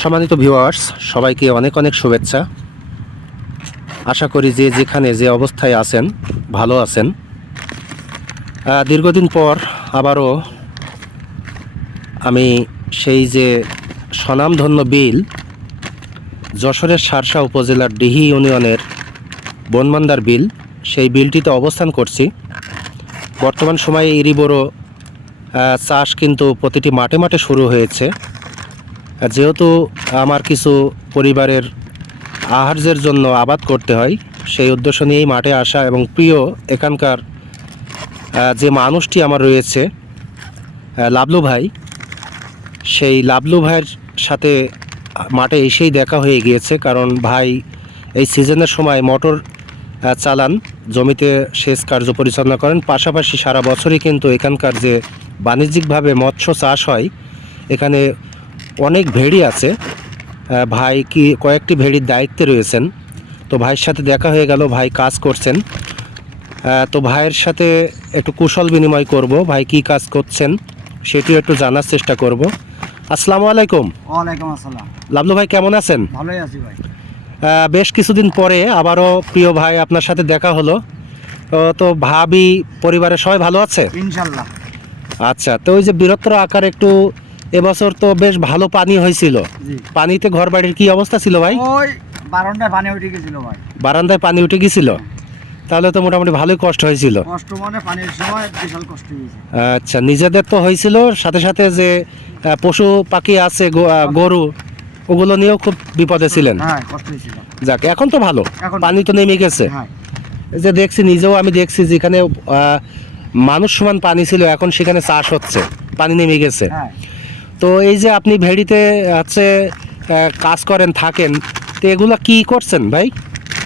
সম্মানিত ভিউয়ার্স, সবাইকে অনেক অনেক শুভেচ্ছা। আশা করি যে যেখানে যে অবস্থায় আছেন ভালো আছেন। দীর্ঘদিন পর আবারও আমি সেই যে স্বনামধন্য বিল যশোরের শার্শা উপজেলার ডিহি ইউনিয়নের বনমান্দার বিল, সেই বিলটিতে অবস্থান করছি। বর্তমান সময়ে এরই বড় চাষ কিন্তু প্রতিটি মাঠে মাঠে শুরু হয়েছে। যেহেতু আমার কিছু পরিবারের আহার্যের জন্য আবাদ করতে হয়, সেই উদ্দেশ্য নিয়েই মাঠে আসা এবং প্রিয় এখানকার যে মানুষটি আমার রয়েছে লাবলু ভাই, সেই লাবলু ভাইয়ের সাথে মাঠে এসেই দেখা হয়ে গিয়েছে। কারণ ভাই এই সিজনের সময় মোটর চালান, জমিতে সেচ কার্য পরিচালনা করেন, পাশাপাশি সারা বছরই কিন্তু এখানকার যে বাণিজ্যিকভাবে মৎস্য চাষ হয়, এখানে অনেক ভেড়ি আছে। ভাই কয়েকটি ভেড়ির দায়িত্বে রয়েছেন। তো ভাইয়ের সাথে দেখা হয়ে গেল, ভাই কাজ করছেন। তো ভাইয়ের সাথে একটু কুশল বিনিময় করব, ভাই কি কাজ করছেন সেটিও একটু জানার চেষ্টা করব। আসসালামু আলাইকুম। ওয়ালাইকুম আসসালাম। লাবলু ভাই কেমন আছেন? ভালোই আছি ভাই। বেশ কিছুদিন পরে আবারও প্রিয় ভাই আপনার সাথে দেখা হলো। তো ভাবি পরিবারের সবাই ভালো আছে ইনশাল্লাহ। আচ্ছা, তো ওই যে বৃহত্তর আকার একটু এবছর তো বেশ ভালো পানি হয়েছিল। পানিতে ঘর বাড়ির কি অবস্থা ছিল ভাই? ওই বারান্দায় পানি উঠে গেছিল ভাই। বারান্দায় পানি উঠে গেছিল? তাহলে তো মোটামুটি ভালোই কষ্ট হয়েছিল। কষ্ট মানে পানির সময় বিশাল কষ্ট হয়েছে। আচ্ছা, নিজেদের তো হয়েছিল, সাথে সাথে যে পশু পাখি আছে গরু, ওগুলো নিয়েও খুব বিপদে ছিলেন। হ্যাঁ, কষ্ট হয়েছিল। যাক, এখন তো ভালো, এখন পানি তো নেমে গেছে। হ্যাঁ, এই যে দেখছি, নিজেও আমি দেখছি যেখানে মানুষ সমান পানি ছিল, এখন সেখানে চাষ হচ্ছে, পানি নেমে গেছে। হ্যাঁ। তো এই যে আপনি ভেড়িতে কাজ করেন, থাকেন, তো এগুলো কি করছেন ভাই?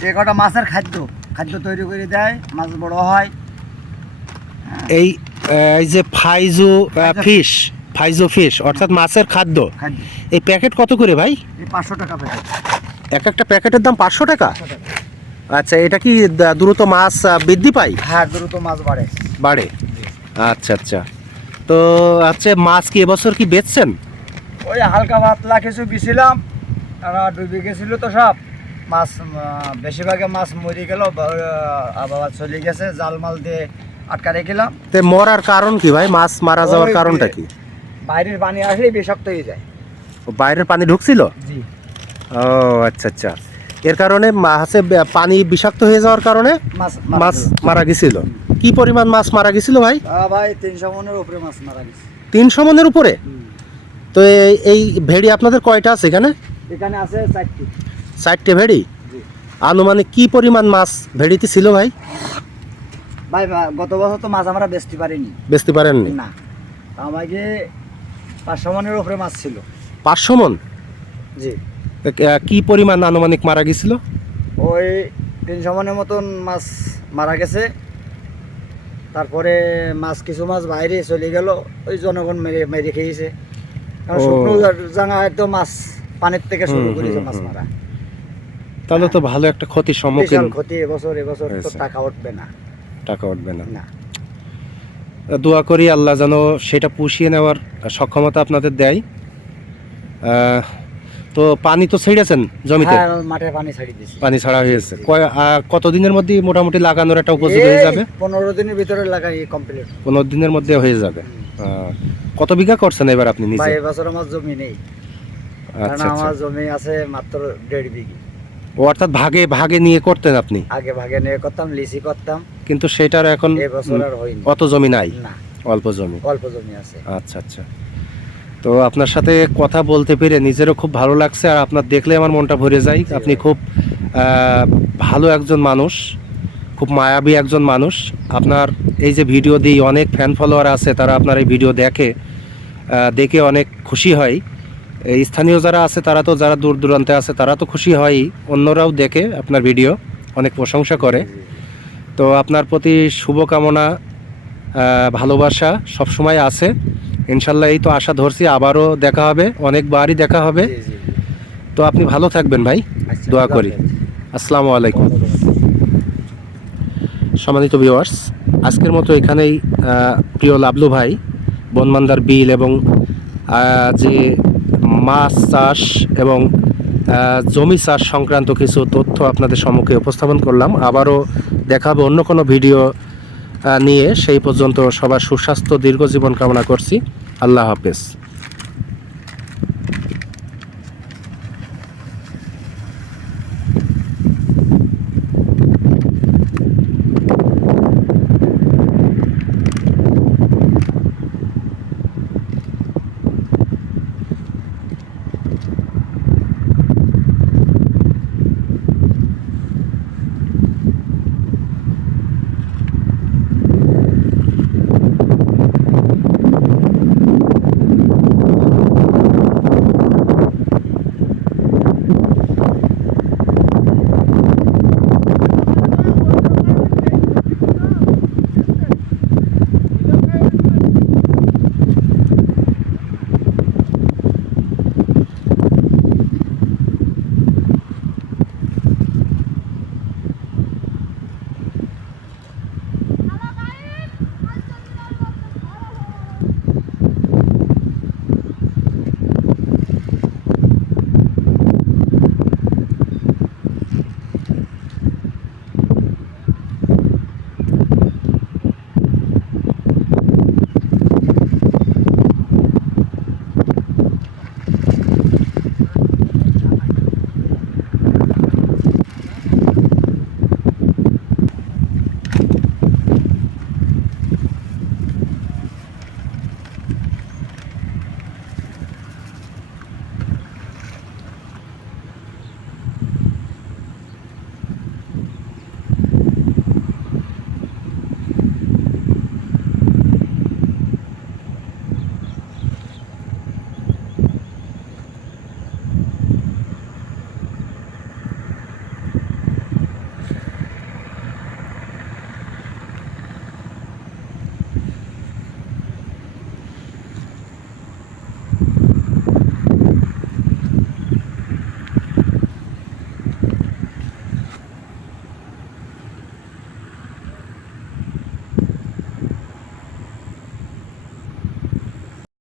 যে কটা মাছের খাদ্য তৈরি করে দেয়, মাছ বড় হয়। এই যে ফাইজু ফিশ অর্থাৎ মাছের খাদ্য, এই প্যাকেট কত করে ভাই? 500 টাকা প্যাকেট। এক একটা প্যাকেটের দাম 500 টাকা? আচ্ছা, এটা কি দ্রুত মাছ বৃদ্ধি পায়? হ্যাঁ, দ্রুত মাছ বাড়ে। আচ্ছা আচ্ছা। তো আচ্ছা, মাছ কি এবছর কি বেচছেন? ওই হালকা পাতলা কিছু বিছিলাম, ডুবে গেছিল তো সব মাছ। বেশিরভাগে মাছ মরে গেল, আবার চলে গেছে, জাল মাল দিয়ে আটকা রেখেলাম। তো মরার কারণ কি ভাই? মাছ মারা যাওয়ার কারণটা কি? বাইরের পানি আসলেই বিষাক্ত হয়ে যায়। বাইরের পানি ঢুকছিল? জি। ও আচ্ছা আচ্ছা, এর কারণে পানি বিষাক্ত হয়ে যাওয়ার কারণে মাছ মারা গেছিল। কি পরিমাণ মাছ মারা গেছিল ভাই? ভাই 300 মনের উপরে মাছ মারা গেছে। 300 মনের উপরে? তো এই ভেড়ি আপনাদের কয়টা আছে এখানে? এখানে আছে 4টি। 4টে ভেড়ি? আনুমানিক কি পরিমাণ মাছ ভেড়িতে ছিল ভাই? ভাই গত বছর তো মাছ আমরা বেচতে পারেননি না। আমাকে 500 মনের উপরে মাছ ছিল। 500 মন? জি। কি পরিমাণ আনুমানিক মারা গেছিল? ওই 300 মনের মতন মাছ মারা গেছে। তারপরে কিছু মাছ বাইরে চলে গেল, ওই জনগণ মেরে খেয়েছে। কারণ শুকনো জায়গায় তো মাছ পানির থেকে শুরু করেছে মাছ মারা। তাহলে তো ভালো একটা ক্ষতির সম্মুখীন। ক্ষতি এবছর তো টাকা উঠবে না। না। দোয়া করি আল্লাহ যেন সেটা পুষিয়ে নেওয়ার সক্ষমতা আপনাদের দেয়। তো পানি তো ছেড়েছেন জমিতে? হ্যাঁ, মাঠে পানি ছাড়ি দিয়েছি। পানি ছাড়া হয়েছে। কতদিনের মধ্যে মোটামুটি লাগানোর একটা উপযোগী হয়ে যাবে? 15 দিনের ভিতরে লাগাই কমপ্লিট। 15 দিনের মধ্যে হয়ে যাবে। কত বিঘা করছেন এবার আপনি নিজে? ভাই এবছর আমার জমি নেই। কারণ আমার জমি আছে মাত্র 1.5 বিঘা। ও, অর্থাৎ ভাগে ভাগে নিয়ে করতেন আপনি? আগে ভাগে নিয়ে করতাম, লিসি করতাম, কিন্তু সেটার এখন এবছর আর হয়নি। অত জমি নাই? না, অল্প জমি আছে। আচ্ছা আচ্ছা। তো আপনার সাথে কথা বলতে পেরে নিজেরও খুব ভালো লাগছে, আর আপনার দেখলে আমার মনটা ভরে যায়। আপনি খুব ভালো একজন মানুষ, খুব মায়াবী একজন মানুষ। আপনার এই যে ভিডিও দিই, অনেক ফ্যান ফলোয়ার আছে, তারা আপনার এই ভিডিও দেখে অনেক খুশি হয়। এই স্থানীয় যারা আছে, তারা তো, যারা দূর দূরান্তে আছে, তারা তো খুশি হয়ই, অন্যরাও দেখে আপনার ভিডিও, অনেক প্রশংসা করে। তো আপনার প্রতি শুভকামনা, ভালোবাসা সবসময় আছে ইনশাল্লাহ। এই তো আশা ধরছি আবারও দেখা হবে, অনেকবারই দেখা হবে। তো আপনি ভালো থাকবেন ভাই, দোয়া করি। আসসালামু আলাইকুম। সম্মানিত ভিউয়ার্স, আজকের মতো এখানেই প্রিয় লাবলু ভাই বনমান্দার বিল এবং যে মাছ চাষ এবং জমি চাষ সংক্রান্ত কিছু তথ্য আপনাদের সম্মুখে উপস্থাপন করলাম। আবারও দেখাবো অন্য কোনো ভিডিও নিয়ে। সেই পর্যন্ত সবার সুস্বাস্থ্য দীর্ঘ জীবন কামনা করছি। আল্লাহ হাফেজ।